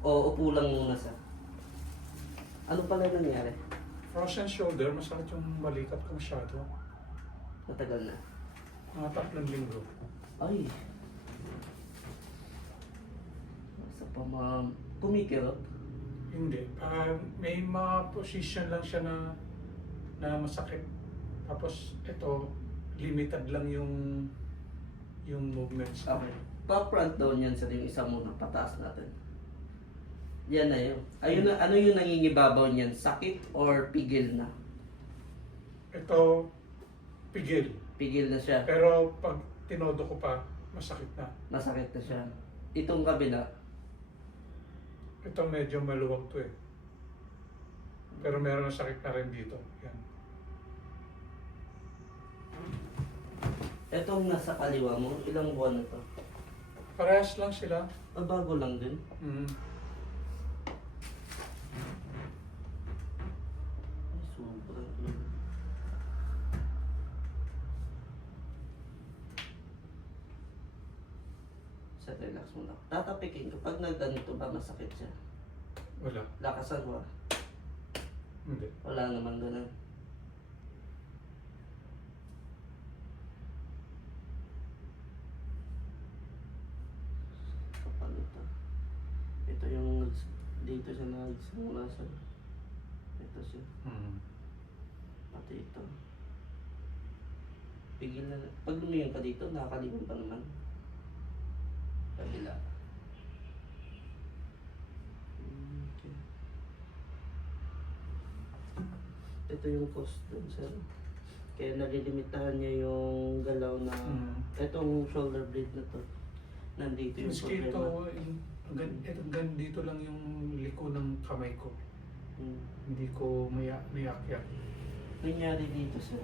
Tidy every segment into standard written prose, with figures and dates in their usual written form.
O upo lang muna sa. Ano pala nangyari? Frozen shoulder, masakit yung balikat ko masyado. Matagal na. Mga 3 linggo. Ay. Sa kumikirot. Hindi. May mga position lang siya na masakit. Tapos ito, limited lang yung movements. Okay. Pa-front down yan sa yung isa muna. Pataas natin. Yan na yun. Ayun na, ano yung nangingibabaw niyan? Sakit or pigil na? Ito, pigil. Pigil na siya. Pero pag tinodo ko pa, masakit na. Masakit na siya. Itong kabila. Ito medyo maluwag to eh. Pero meron na sakit na rin dito. Yan. Itong nasa kaliwa mo, ilang buwan na to? Parehas lang sila. Bago lang din. Mm. Ay, sobrang yun. Sa relax mo lang. Tatapikin ko. Pag nagganito ba, masakit siya? Wala. Lakasan mo. Hindi. Wala naman ganun. Kapal ito. Ito yung dito siya nagsimula sa. Ito siya. Mm. Pati ito. Pigil na. Pag lumiyan ka dito, nakakalingon pa naman. Kabila. Okay. Ito yung cost dun, sir. Kaya nalilimitahan niya yung galaw na itong shoulder blade na to. Nandito yung Maski ito, problema. dito lang yung liko ng kamay ko. Hmm. Hindi ko mayak-yak. Nangyari dito, sir.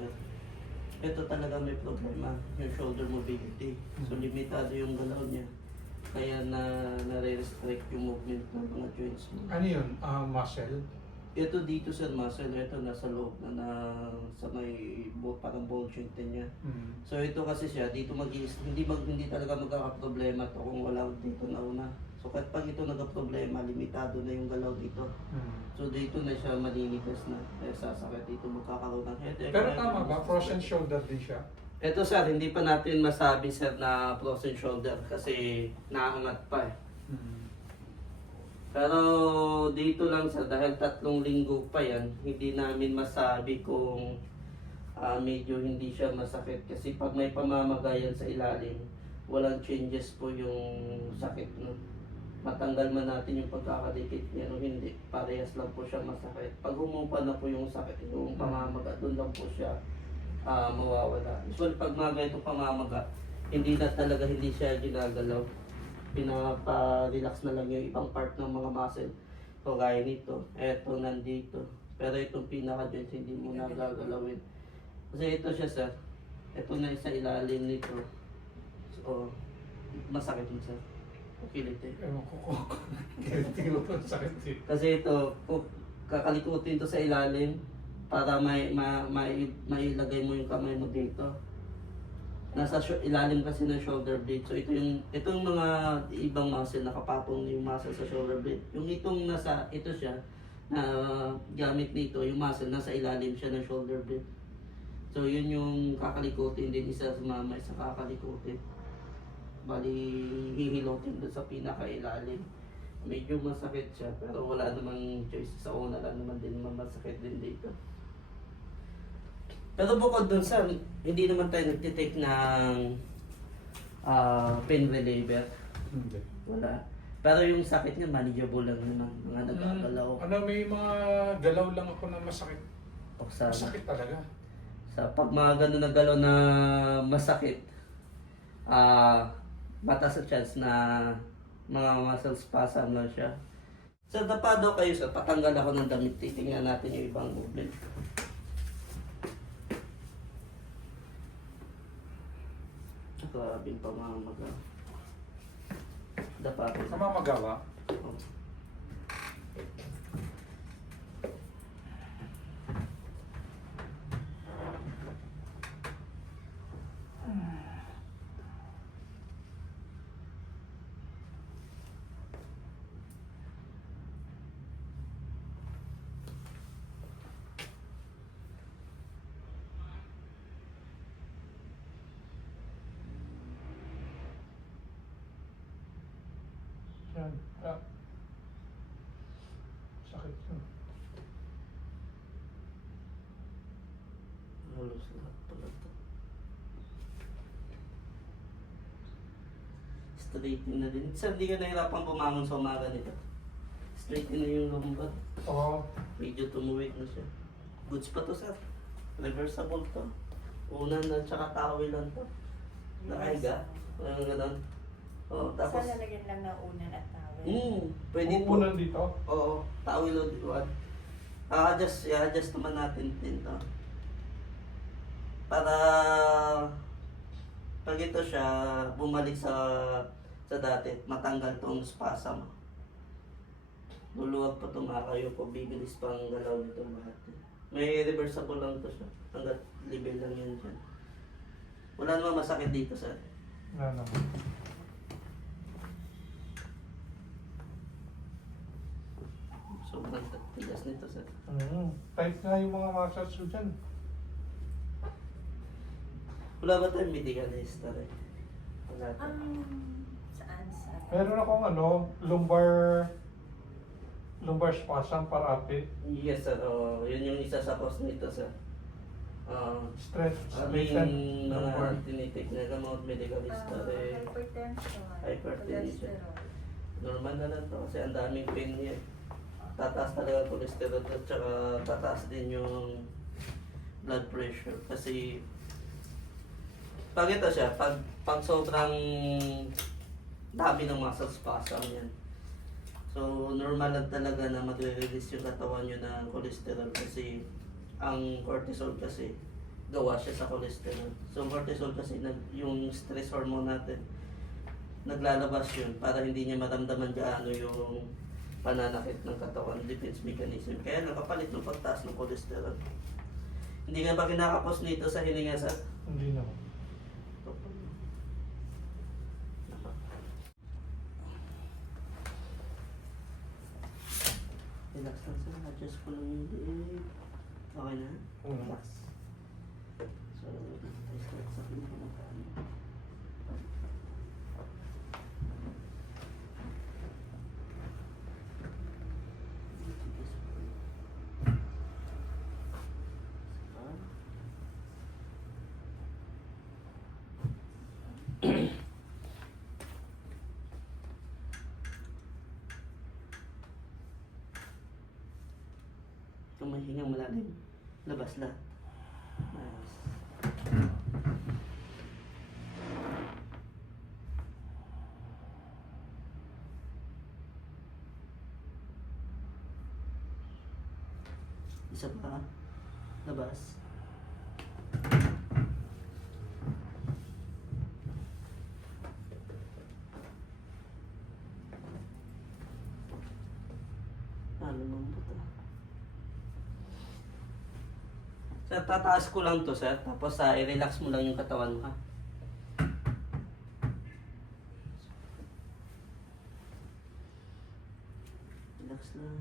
Ito talaga may problema, yung shoulder mobility. So limitado yung galaw niya. Kaya nare-restrict yung movement ng mga joints mo. Ano yun? Muscle? Ito dito sa muscle, ito nasa loob sa may parang ball joint din niya. Mm. So ito kasi siya, dito hindi talaga magkakaproblema to kung wala dito na una. So kahit pag ito nagka-problema, limitado na yung galaw dito. Mm. So dito na siya maninigas na. Kaya sasakit dito magkakaroon ng headache. Pero tama ba? Frozen shoulder din siya? Ito sir, hindi pa natin masabi sir na frozen shoulder kasi naangat pa eh. Mm. Pero dito lang sir, dahil 3 linggo pa yan, hindi namin masabi kung medyo hindi siya masakit. Kasi pag may pamamagayan sa ilalim, walang changes po yung sakit. No? Matanggal man natin yung pagkakadikit niya o hindi, parehas lang po siya masakit. Pag humupa na po yung sakit, yung pamamaga, doon lang po siya mawawala. Usually pag mga ganito pamamaga, hindi siya ginagalaw. Pinapa-relax na lang yung ibang part ng mga muscle. So gaya nito, eto nandito. Pero itong pinaka-joints hindi mo nagagalawin. Kasi ito siya sir, ito na sa ilalim nito. So, masakit mo sir. Kilit eh. Ewan ko kung tingin ko sakit eh. Kasi ito, kakalikutin to sa ilalim para mailagay mo yung kamay mo dito. Nasa ilalim kasi ng shoulder blade. So itong mga ibang muscle nakapatong yung muscle sa shoulder blade. Yung ito siya na gamit nito, yung muscle nasa ilalim siya ng shoulder blade. So yun yung kakalikutin din, isa sumamay sa kakalikutin. Bali hihilotin doon sa pinakailalim. Medyo masakit siya pero wala namang choice. Sa una lang naman din masakit din dito. Pero bukod dun sir, hindi naman tayo nagtitake ng pain reliever. Hindi. Wala. Pero yung sakit niya, manageable lang naman. Mga nagkagalaw. May mga galaw lang ako na masakit. Sa, Masakit talaga. pag mga ganun na galaw na masakit, mataas sa chance na mga muscle spasm lang siya. So, dapado kayo sir, patanggal ako ng damit. Titingnan natin yung ibang movement. Grabing pamamaga. Dapat. Sama magawa? Oh. Yan. Ah. Sakit yun. Halos lahat pala to. Straighten na din. Sir, di ka nahirapan bumangon sa umaga nito. Straighten na yung lumbar. Oo. Medyo tumuwid na siya. Goods pa to, sir. Reversible to. Unan na tsaka towel lang to. Nakahiga. Walang ganun. Oo, tapos... Saan lalagyan lang ng unan at towel? Pwede po. Pupunan dito. Oo, towel o diwan. I-adjust naman natin din to. Para pag ito siya bumalik sa dati, matanggal tong spasm. Luluwag pa tumakayo ko, bibilis pang galaw nito lahat. May reversible lang to siya. Hanggat level lang yan dyan. Wala naman masakit dito, sir. Wala naman. Sobrang tigas nito, sir. Tight nga yung mga muscles ko dyan. Wala ba tayong medical history? Wala to. Saan sa? Meron akong lumbar spasm parati. Yes, sir. Yun yung isa sa cause nito, sir. Stretch. May lumbar. mga tinitik na gamot, medical history. Hypertension. Hypertension. Cholesterol. Normal na lang to kasi ang daming pain niya. Tataas talaga ang cholesterol at saka tataas din yung blood pressure. Kasi pag ito siya, pag sobrang dami ng muscle spasm yan. So normal lang talaga na mag-release yung katawan nyo ng cholesterol kasi ang cortisol kasi gawa siya sa cholesterol. So cortisol kasi yung stress hormone natin naglalabas yun para hindi niya maramdaman gaano yung pananakit ng katawan, defense mechanism. Kaya nakapalit ng pagtaas ng cholesterol. Hindi nga ba kinakapos nito sa hininga, sa Hindi na. relax lang sir, adjust ko lang yung liig. Okay na? Relax. So, I start sa pinakamakano. Kung may hingang malalim, labas lahat. Nice. Isa pa. Labas. Lumambot ah. Sir, tataas ko lang to, sir. Tapos i-relax mo lang yung katawan mo, ha? Relax lang.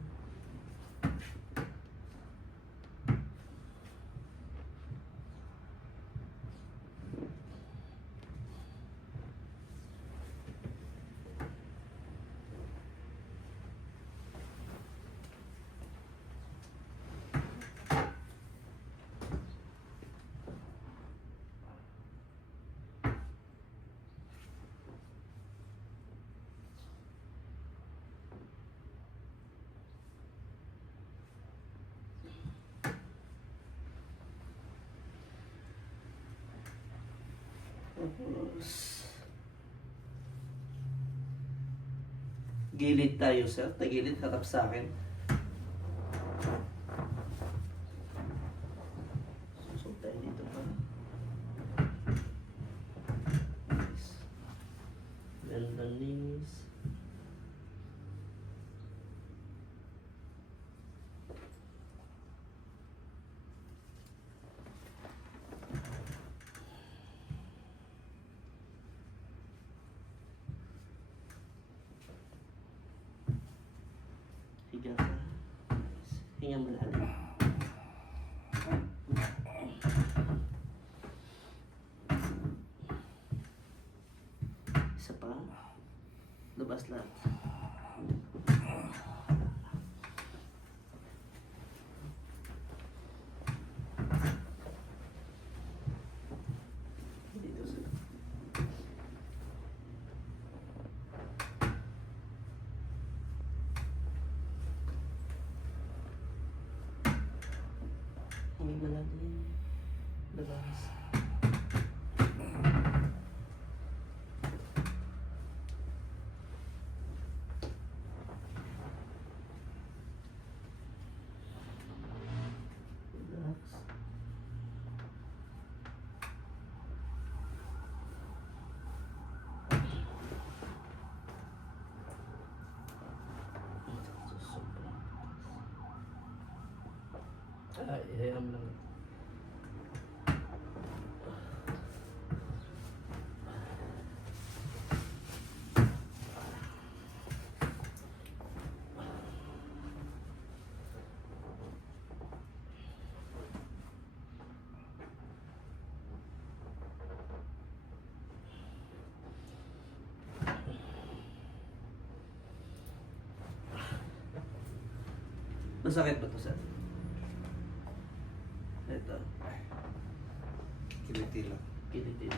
Tapos, gilid tayo, sir. Tagilid, harap sa akin. Susog tayo dito pa. Nice. Bend the knees. Higa ka. Hinga malalim. Isa pa. Labas lahat. Huminga natin. Relax. Relax. Ay, ihayam lang. Masakit ba ito, sir? Ito, Kiliti lang. kilitin.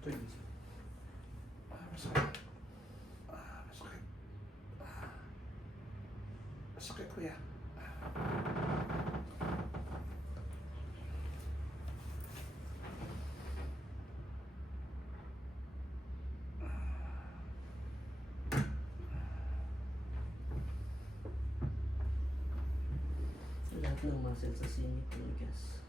Ito yun. Masakit. Masakit. Masakit, kuya. Lahat ng muscle sa singit tumigas.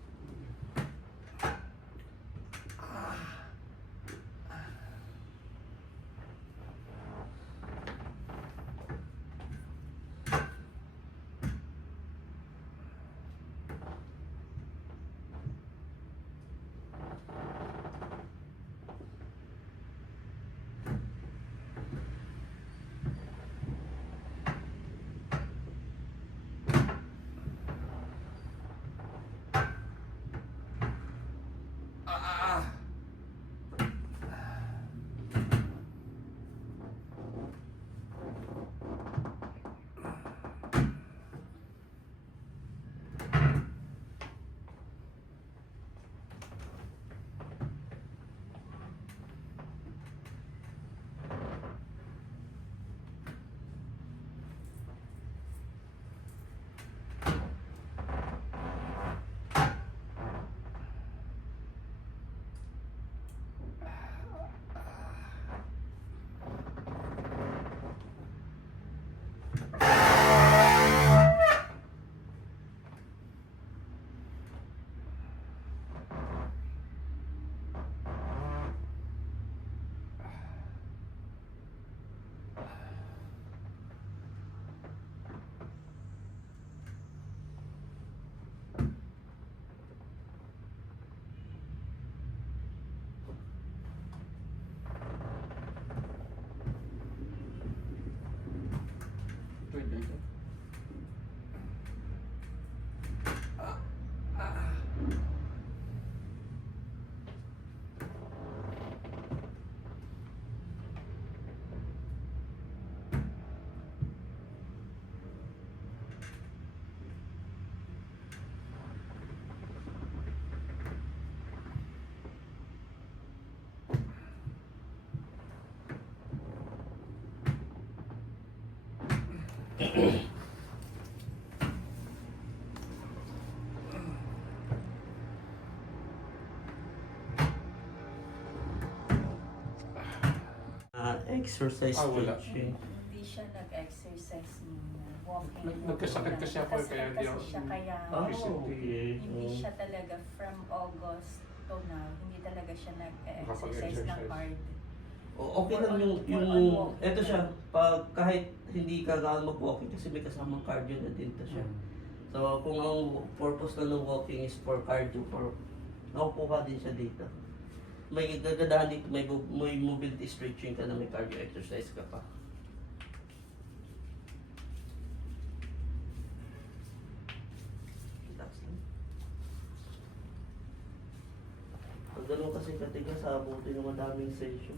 exercise Wala. stretching. Hindi siya nag-exercise muna. Walking. Nagkasakit kasi ako, Nagkasakit kaya di kasi ako- siya, kaya Ah, Recently, okay. hindi Mm. siya talaga from August to now, hindi talaga siya nag-exercise ng Nakapag-exercise. hard. Okay lang yung, Or on walking eto siya, lang. pag kahit hindi ka gaano mag-walking kasi may kasamang cardio na din to siya. So, kung ang purpose na ng walking is for cardio, naupo ka din siya dito. May gagadahan dito, may mobility stretching ka na may cardio exercise ka pa. Relax lang. Pag ganun kasi katigas, abutin ng madaming session.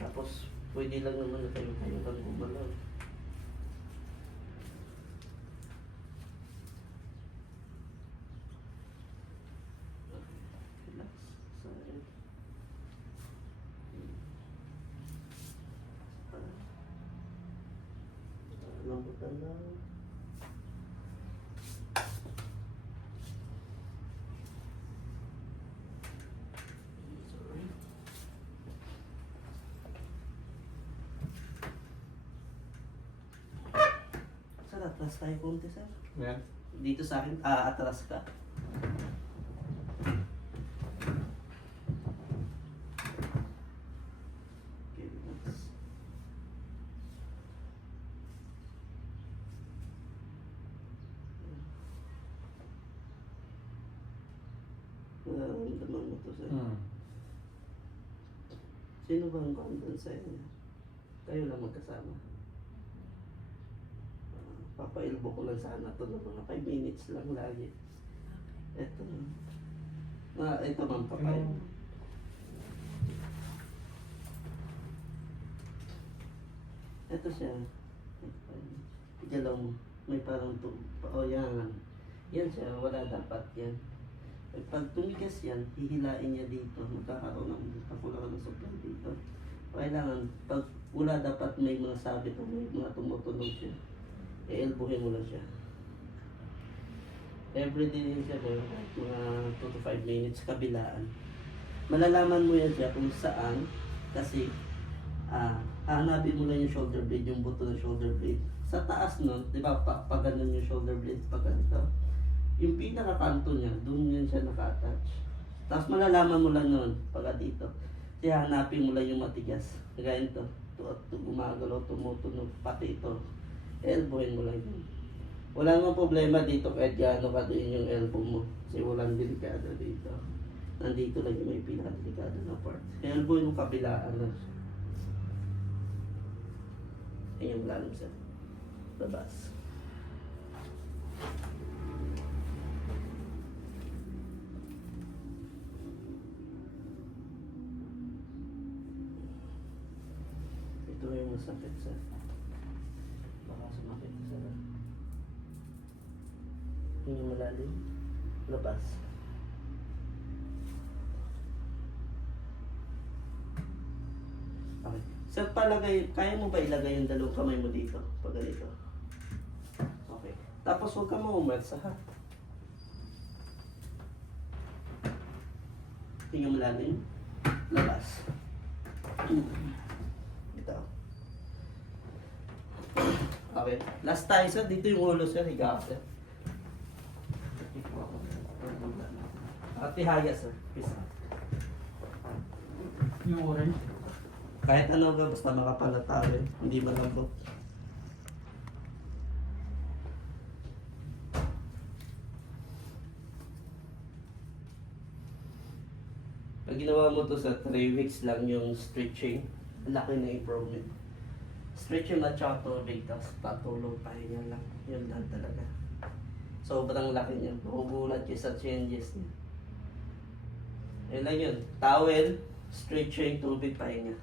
Tapos, pwede lang naman na kayo lang gumalaw. Relax. Side. Lambutan lang. Sorry. Sir, atras tayo konti, sir. Yan. Dito sa akin, atras ka. Okay, relax. Nararamdaman mo to, sir. Sino ba ang kandun sa inyo? Kayo lang magkasama. Papailbo ko lang sana to ng mga 5 minutes lang lagi. Eto. Ito ma'am, papailbo. Ito siya. Igalaw mo. May parang yan. Yan siya, wala dapat yan. Pag tumigas yan, hihilain niya dito. Magkakaroon ng kakulangan ng supply dito. Kailangan, pag wala dapat may mga sabit o may mga tumutunog siya. I-elbowin mo lang siya. Everyday din siya po, mga 2 to 5 minutes kabilaan. Malalaman mo yan siya kung saan, kasi hanapin mo lang yung shoulder blade, yung buto ng shoulder blade. Sa taas nun, di ba, pag ganun yung shoulder blade, pag ganito, yung pinakakanto niya, doon yan siya naka-attach. Tapos malalaman mo lang nun, pagka dito. Kaya hanapin mo lang yung matigas. Kaya ito, gumagalaw, tumutunog, pati ito. Elbowin mo lang yun. Wala namang problema dito kahit gaano ka doon yung elbow mo. Kasi walang delikado dito. Nandito lang yung may pinaka-delikado na part. Elbowin mo kabilaan lang siya. Yan yung lalim siya. Labas. Ito yung masakit sa baka sumakit sa yung malalim. Labas. Okay. Sir, kaya mo ba ilagay yung dalawang kamay mo dito? Pag ganito. Okay. Tapos huwag ka maumalsa ha. Tingnan malalim. Labas. Ito. Okay. Last tayo sir. Dito yung ulo sir. Higa ka sir. Tihaya sir. Peace out. Yung orange. Kahit ano ka, basta makapalatawin. Hindi malambot. Pag ginawa mo to sa 3 weeks lang yung stretching, ang laki na improvement. Stretching at saka tubig, tapos patulog, pahinga lang. Yun lang talaga. Sobrang laki niya. Magugulat kayo sa changes niya. Yun lang yun. Towel, stretching, tubig, pahinga.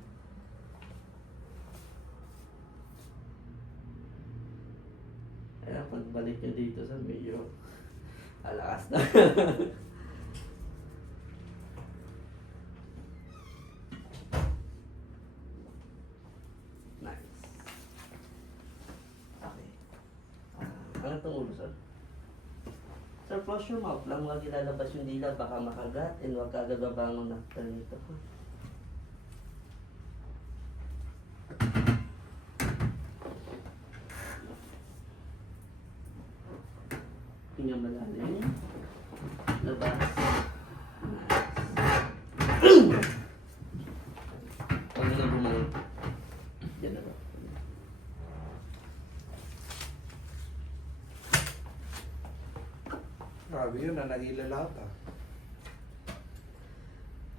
Kaya pagbalik nyo dito sa medyo alakas na. Nice. Okay. Ano itong ulo, sir? Sir, close your mouth lang. Huwag ilalabas yung dila. Baka makagat and huwag kagababangon after nito. Ha? Hinga malalim. Labas. Huwag na bumalik. Yan na ba? Grabe yun, nahila lahat ah.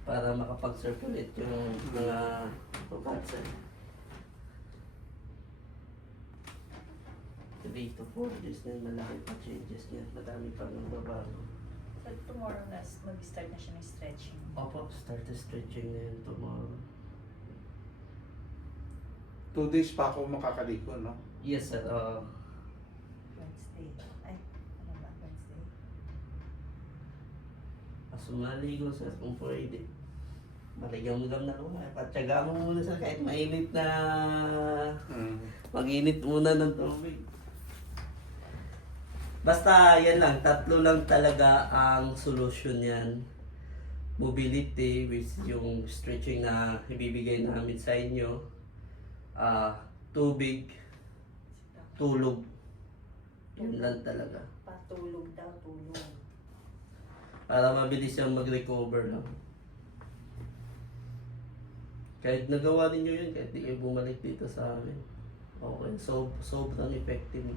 Para makapag-circulate yung mga pagkatsa. 3 to 4 days na malaki pa changes niya. Madami pa ng babago. So tomorrow mag-start na siya ng stretching. Opo, start the stretching na yun tomorrow. 2 days pa ako makakaliko, no? Yes, sir. Wednesday. Ay, ano ba? Wednesday. Maligo, sir, kung pwede. Maligam-gam na ako. Patsaga mo muna, sir, kahit mainit na... Mag-init muna ng tubig. Basta yan lang, 3 lang talaga ang solusyon yan. Mobility, which is yung stretching na ibibigay namin sa inyo. Tubig, tulog. Yan lang talaga. Patulog daw, tulog. Para mabilis yung mag-recover lang. Kahit nagawa ninyo yun, kahit di kayo bumalik dito sa amin. Okay, sobrang effective.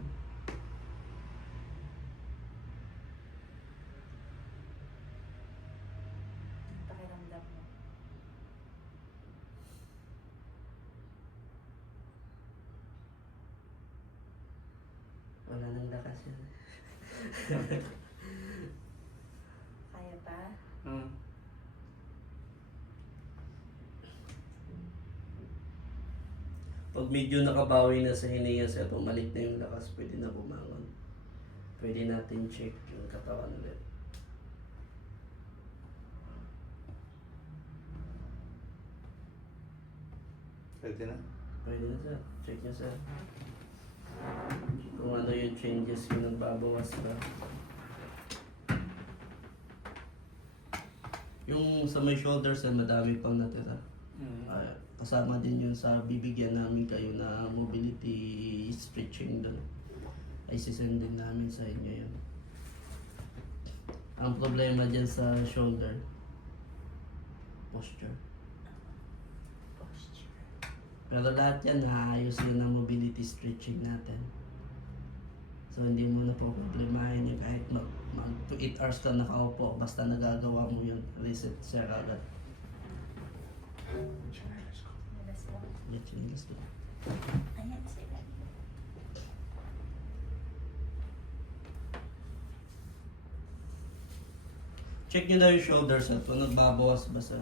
Pakiramdam mo. Wala nang lakas yan. Kaya pa? Pag medyo nakabawi na sa hininga sir, bumalik na yung lakas, pwede na bumangon. Pwede natin check yung katawan ulit. Pwede na? Pwede na sir, check nyo sir. Kung ano yung changes yung nagbabawas ba. Yung sa may shoulders sir, madami pang natira. Kasama din yun sa bibigyan namin kayo na mobility stretching doon. Ay sisend din namin sa inyo yun. Ang problema dyan sa shoulder, posture. Posture. Pero lahat yan naayos yun ng mobility stretching natin. So hindi mo na po problemahin yun kahit mag 8 hours ka nakaupo, basta nagagawa mo yun, reset siya agad. Nalas lang. Let's go. Ayan, sila. Check nyo na yung shoulders at kung nagbabawas ba sa